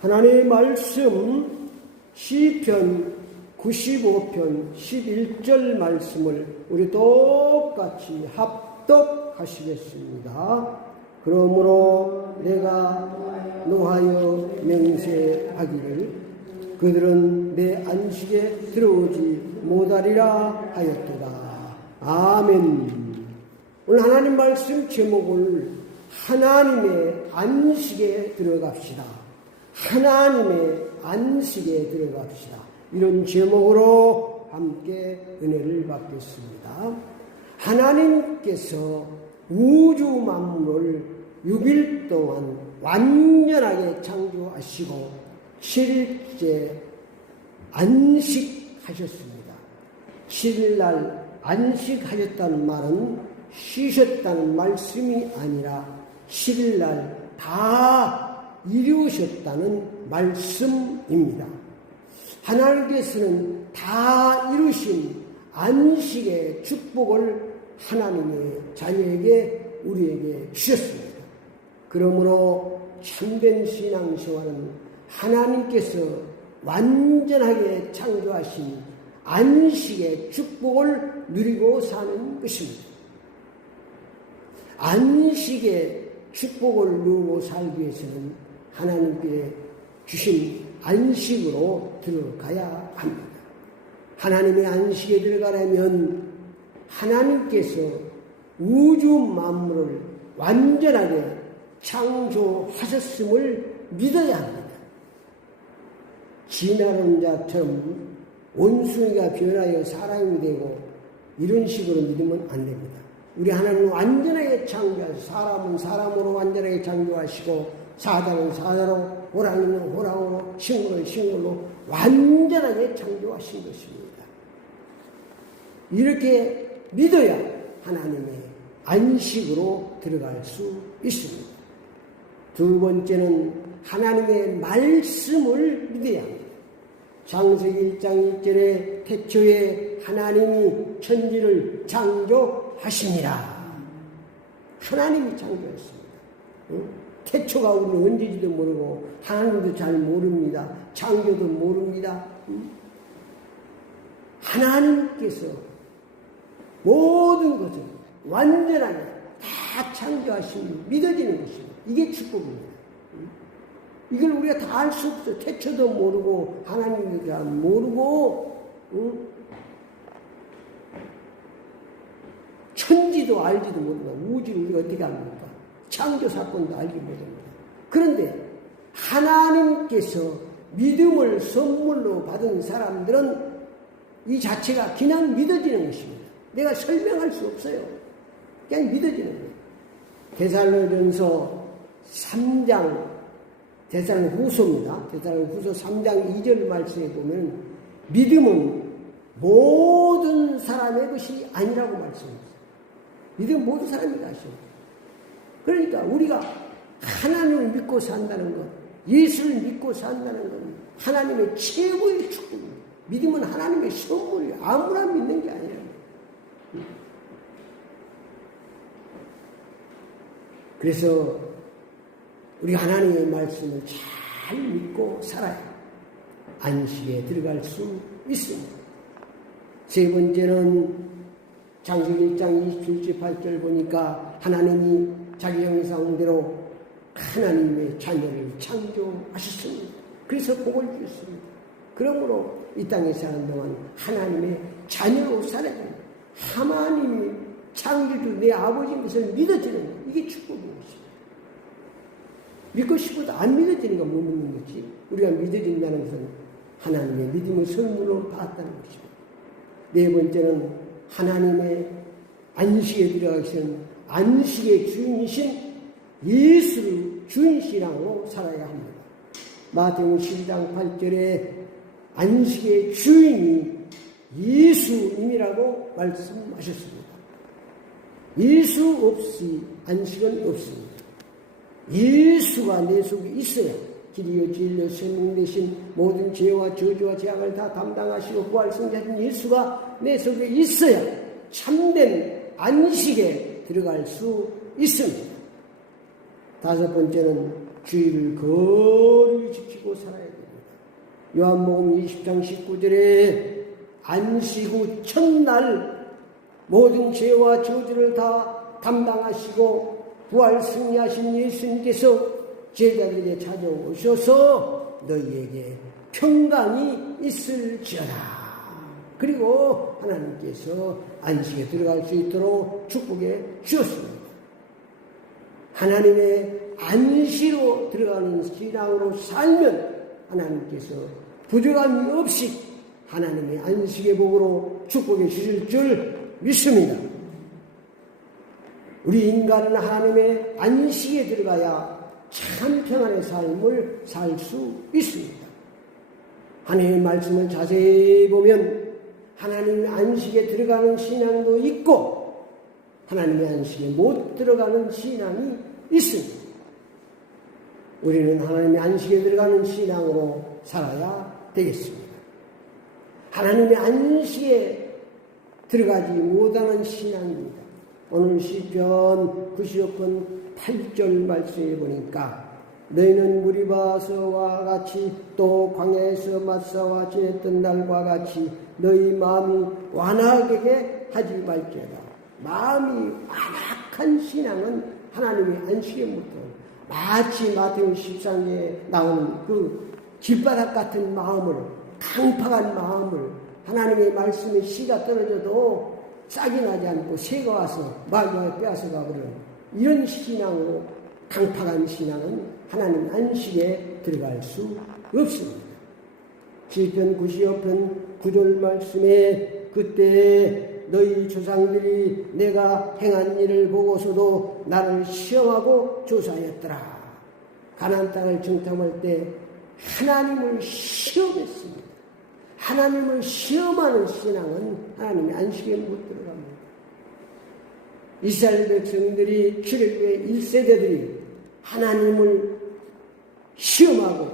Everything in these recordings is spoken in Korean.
하나님의 말씀 시편 95편 11절 말씀을 우리 똑같이 합독하시겠습니다. 그러므로 내가 노하여 맹세하기를 그들은 내 안식에 들어오지 못하리라 하였도다. 아멘. 오늘 하나님 말씀 제목을 하나님의 안식에 들어갑시다. 하나님의 안식에 들어갑시다. 이런 제목으로 함께 은혜를 받겠습니다. 하나님께서 우주 만물을 6일 동안 완전하게 창조하시고 7일째 안식하셨습니다. 7일날 안식하셨다는 말은 쉬셨다는 말씀이 아니라 7일날 다 이루셨다는 말씀입니다. 하나님께서는 다 이루신 안식의 축복을 하나님의 자녀에게 우리에게 주셨습니다. 그러므로 참된 신앙생활은 하나님께서 완전하게 창조하신 안식의 축복을 누리고 사는 것입니다. 안식의 축복을 누리고 살기 위해서는 하나님께 주신 안식으로 들어가야 합니다. 하나님의 안식에 들어가려면 하나님께서 우주 만물을 완전하게 창조하셨음을 믿어야 합니다. 진화론 자처럼 원숭이가 변하여 사람이 되고 이런 식으로 믿으면 안 됩니다. 우리 하나님은 완전하게 창조하시고 사람은 사람으로 완전하게 창조하시고 사자는 사자로 호랑이는 호랑이로 식물은 식물로 완전하게 창조하신 것입니다. 이렇게 믿어야 하나님의 안식으로 들어갈 수 있습니다. 두 번째는 하나님의 말씀을 믿어야 합니다. 창세기 1장 1절에 태초에 하나님이 천지를 창조하시니라. 하나님이 창조했습니다. 태초가 우리는 언제지도 모르고 하나님도 잘 모릅니다. 창조도 모릅니다. 하나님께서 모든 것을 완전하게 다 창조하시면 믿어지는 것입니다. 이게 축복입니다. 이걸 우리가 다 알 수 없어요. 태초도 모르고 하나님도 잘 모르고 천지도 알지도 못합니다. 우주를 우리가 어떻게 압니까? 창조 사건도 알지 못합니다. 그런데 하나님께서 믿음을 선물로 받은 사람들은 이 자체가 그냥 믿어지는 것입니다. 내가 설명할 수 없어요. 그냥 믿어지는 거예요. 데살로니가서 3장 데살로니가후서입니다. 데살로니가후서 3장 2절 말씀에 보면 믿음은 모든 사람의 것이 아니라고 말씀합니다. 믿음은 모든 사람이 것입니다. 그러니까 우리가 하나님을 믿고 산다는 것, 예수를 믿고 산다는 것 하나님의 최고의 축복입니다. 믿음은 하나님의 선물이에요. 아무나 믿는 게 아니에요. 그래서 우리 하나님의 말씀을 잘 믿고 살아야 안식에 들어갈 수 있습니다. 세 번째는 창세기 1장 27절 8절 보니까 하나님이 자기 형상대로 하나님의 자녀를 창조하셨습니다. 그래서 복을 주셨습니다. 그러므로 이 땅에 사는 동안 하나님의 자녀로 살아야 됩니다. 하나님이 창조주 내 아버지인 것을 믿어지는 것, 이게 축복인 것입니다. 믿고 싶어도 안 믿어지는 건 못 믿는 거지. 우리가 믿어진다는 것은 하나님의 믿음을 선물로 받았다는 것입니다. 네 번째는 하나님의 안식에 들어가기 전에 안식의 주인이신 예수를 주인신앙으로 살아야 합니다. 마태복음 12장 8절에 안식의 주인이 예수님이라고 말씀하셨습니다. 예수 없이 안식은 없습니다. 예수가 내 속에 있어야 길이요 진리요 생명 되신 모든 죄와 저주와 재앙을 다 담당하시고 부활승자신 예수가 내 속에 있어야 참된 안식에 들어갈 수 있습니다. 다섯 번째는 주의를 거룩히 지키고 살아야 됩니다. 요한복음 20장 19절에 안식 후 첫날 모든 죄와 저주를 다 담당하시고 부활 승리하신 예수님께서 제자들에게 찾아오셔서 너희에게 평강이 있을지어다. 그리고 하나님께서 안식에 들어갈 수 있도록 축복해 주셨습니다. 하나님의 안식으로 들어가는 신앙으로 살면 하나님께서 부족함이 없이 하나님의 안식의 복으로 축복해 주실 줄 믿습니다. 우리 인간은 하나님의 안식에 들어가야 참 평안의 삶을 살 수 있습니다. 하나님의 말씀을 자세히 보면 하나님의 안식에 들어가는 신앙도 있고 하나님의 안식에 못 들어가는 신앙이 있습니다. 우리는 하나님의 안식에 들어가는 신앙으로 살아야 되겠습니다. 하나님의 안식에 들어가지 못하는 신앙입니다. 오늘 시편 95편 8절 말씀에 보니까 너희는 무리바서와 같이 또 광야에서 맞서와 지냈던 날과 같이 너희 마음이 완악하게 하지 말지어다. 마음이 완악한 신앙은 하나님의 안식에 못 들어요. 마치 마태복음 13장에 나오는 그 길바닥 같은 마음을, 강팍한 마음을 하나님의 말씀에 씨가 떨어져도 싹이 나지 않고 새가 와서 마귀가 빼앗아가 버리는 이런 신앙으로 강팍한 신앙은 하나님 안식에 들어갈 수 없습니다. 시편 95편 9절 말씀에 그때 너희 조상들이 내가 행한 일을 보고서도 나를 시험하고 조사하였더라. 가나안 땅을 정탐할 때 하나님을 시험했습니다. 하나님을 시험하는 신앙은 하나님의 안식에 못 들어갑니다. 이스라엘 백성들이 출애굽의 1세대들이 하나님을 시험하고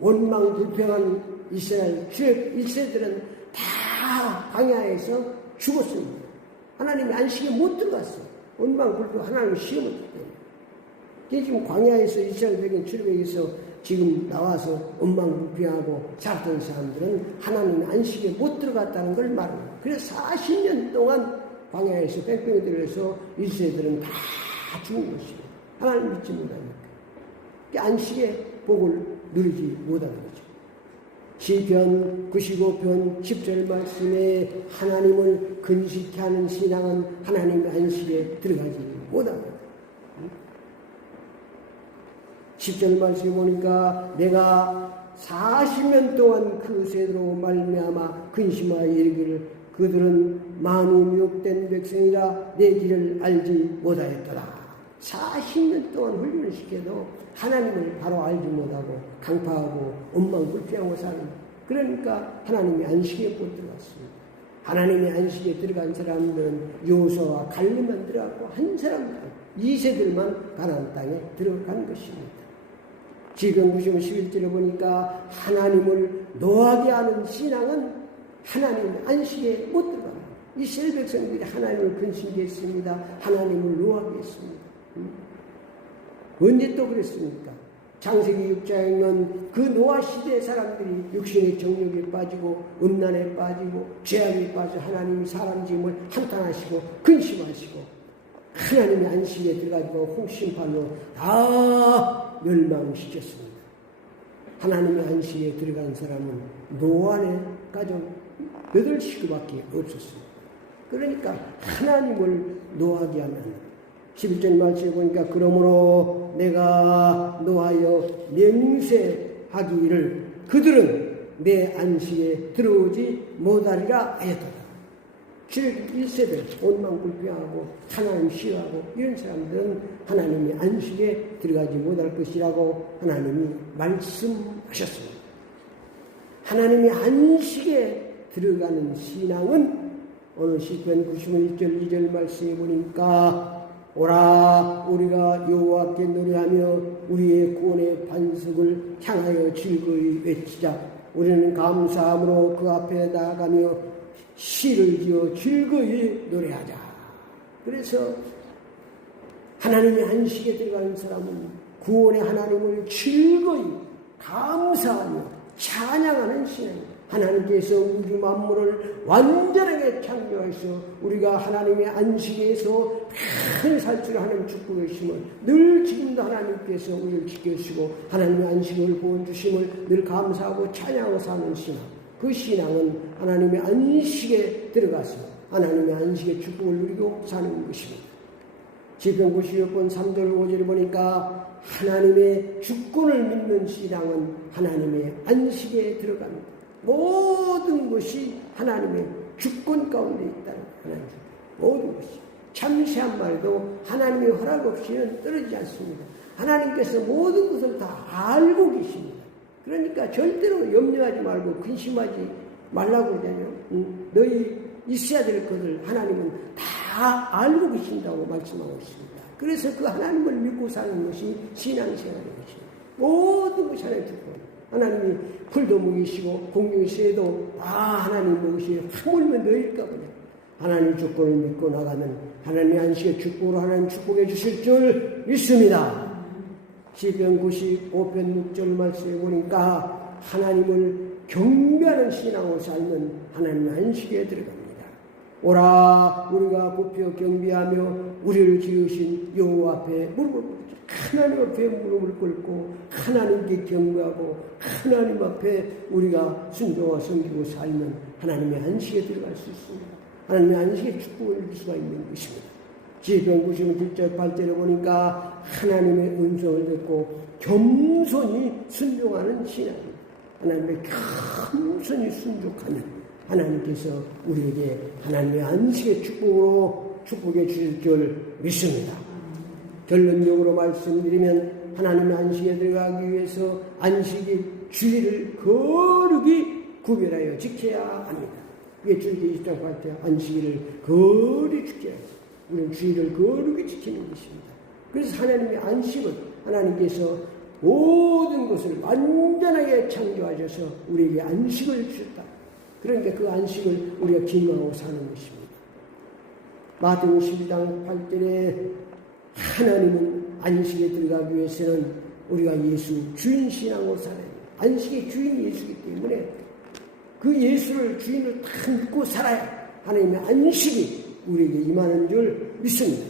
원망불평한 이스라엘 출애굽 1세들은 다 광야에서 죽었습니다. 하나님의 안식에 못 들어갔어요. 원망불평 하나님을 시험했기 때문에. 지금 광야에서 이스라엘 백성 출애굽에서 지금 나와서 원망불평하고 살았던 사람들은 하나님의 안식에 못 들어갔다는 걸 말합니다. 그래서 40년 동안 광야에서 뺑뺑이 들어서 이스라엘들은 다 죽은 것입니다. 하나님 믿지 못하니까. 안식의 복을 누리지 못하는 거죠. 시편 95편 10절 말씀에 하나님을 근식케 하는 신앙은 하나님의 안식에 들어가지 못합니다. 10절 말씀에 보니까 내가 40년 동안 그 세대로 말미암아 근심하여 이르기를 그들은 마음이 미혹된 백성이라 내 길을 알지 못하였더라. 40년 동안 훈련을 시켜도 하나님을 바로 알지 못하고 강파하고 원망불평하고 사는, 그러니까 하나님의 안식에 못 들어갔습니다. 하나님의 안식에 들어간 사람들은 요소와 갈림만 들어가고 한 사람들 2세들만 가나안 땅에 들어간 것입니다. 지금 11절에 보니까 하나님을 노하게 하는 신앙은 하나님의 안식에 못 들어갑니다. 이스라엘 백성들이 하나님을 근심케 했습니다. 하나님을 노하게 했습니다. 언제 또 그랬습니까? 창세기 6장에는 그 노아 시대의 사람들이 육신의 정욕에 빠지고 음란에 빠지고 죄악에 빠져 하나님이 사람 지음을 한탄하시고 근심하시고 하나님의 안식에 들어가지고 홍심판로 다 멸망시켰습니다. 하나님의 안식에 들어간 사람은 노아의 가정 8식구밖에 없었습니다. 그러니까 하나님을 노하게 하면 11절 말씀에 보니까 그러므로 내가 노하여 맹세하기를 그들은 내 안식에 들어오지 못하리라 하였다. 1세대 원망불평하고 하나님 싫어하고 이런 사람들은 하나님의 안식에 들어가지 못할 것이라고 하나님이 말씀하셨습니다. 하나님의 안식에 들어가는 신앙은 오늘 시편 91절 2절 말씀에 보니까 오라 우리가 여호와께 노래하며 우리의 구원의 반석을 향하여 즐거이 외치자. 우리는 감사함으로 그 앞에 나아가며 시를 지어 즐거이 노래하자. 그래서 하나님의 안식에 들어가는 사람은 구원의 하나님을 즐거이 감사하며 찬양하는 신앙입니다. 하나님께서 우주 만물을 완전하게 창조하셔서 우리가 하나님의 안식에서 편히 살 줄 아는 축복이심을 늘 지금도 하나님께서 우리를 지켜주시고 하나님의 안식을 보여주심을 늘 감사하고 찬양하고 사는 신앙. 그 신앙은 하나님의 안식에 들어가서 하나님의 안식의 축복을 누리고 사는 것입니다. 시편 96편 3절 5절에 보니까 하나님의 주권을 믿는 신앙은 하나님의 안식에 들어갑니다. 모든 것이 하나님의 주권 가운데 있다는 하나님. 모든 것이 참새한 마리도 하나님의 허락 없이는 떨어지지 않습니다. 하나님께서 모든 것을 다 알고 계십니다. 그러니까 절대로 염려하지 말고 근심하지 말라고 그러잖아요. 너희 있어야 될 것을 하나님은 다 알고 계신다고 말씀하고 있습니다. 그래서 그 하나님을 믿고 사는 것이 신앙생활인 것입니다. 모든 것이 하나님의 주권. 하나님이 풀도 먹이시고 공중의 새도 하나님 먹이시고 하물며 너일까 보냐. 하나님 주권을 믿고 나가면 하나님의 안식의 축복으로 하나님 축복해 주실 줄 믿습니다. 시편 95편 6절 말씀에 보니까 하나님을 경배하는 신앙으로 살면 하나님의 안식에 들어갑니다. 오라 우리가 굽혀 경배하며 우리를 지으신 여호와 앞에 무릎을 꿇자. 하나님 앞에 무릎을 꿇고 하나님께 경배하고 하나님 앞에 우리가 순종하고 섬기고 살면 하나님의 안식에 들어갈 수 있습니다. 하나님의 안식에 축복을 누릴 수가 있는 것입니다. 시편 97절 8절에 보니까 하나님의 음성을 듣고 겸손히 순종하는 신앙입니다. 하나님의 겸손히 순종하면 하나님께서 우리에게 하나님의 안식의 축복으로 축복해 주실 줄 믿습니다. 결론적으로 말씀드리면 하나님의 안식에 들어가기 위해서 안식의 주의를 거룩히 구별하여 지켜야 합니다. 그게 출애굽기 20장 8절 안식일을 거룩히 지켜야 합니다. 우리는 주의를 거룩히 지키는 것입니다. 그래서 하나님의 안식은 하나님께서 모든 것을 완전하게 창조하셔서 우리에게 안식을 주셨다. 그러니까 그 안식을 우리가 기망하고 사는 것입니다. 마태복음 12장 8절에 하나님은 안식에 들어가기 위해서는 우리가 예수 주인 신앙으로 살아야 합니다. 안식의 주인이 예수이기 때문에 그 예수를 주인으로 다 믿고 살아야 하나님의 안식이 우리에게 임하는 줄 믿습니다.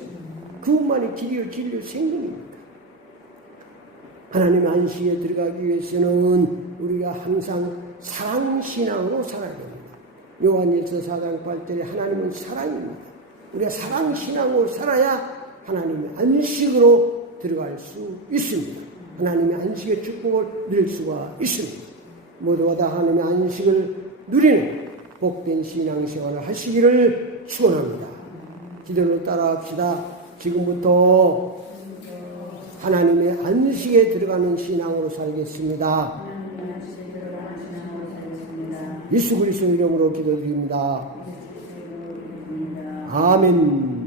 그것만이 길이요 진리요 생명입니다. 하나님의 안식에 들어가기 위해서는 우리가 항상 사랑신앙으로 살아야 됩니다. 요한일서 4장 8절에 하나님은 사랑입니다. 우리가 사랑신앙으로 살아야 하나님의 안식으로 들어갈 수 있습니다. 하나님의 안식의 축복을 누릴 수가 있습니다. 모두가 다 하나님의 안식을 누리는 복된 신앙생활을 하시기를 축원합니다. 기도를 따라합시다. 지금부터 하나님의 안식에 들어가는 신앙으로 살겠습니다. 예수 그리스도의 이름으로 기도드립니다. 아멘.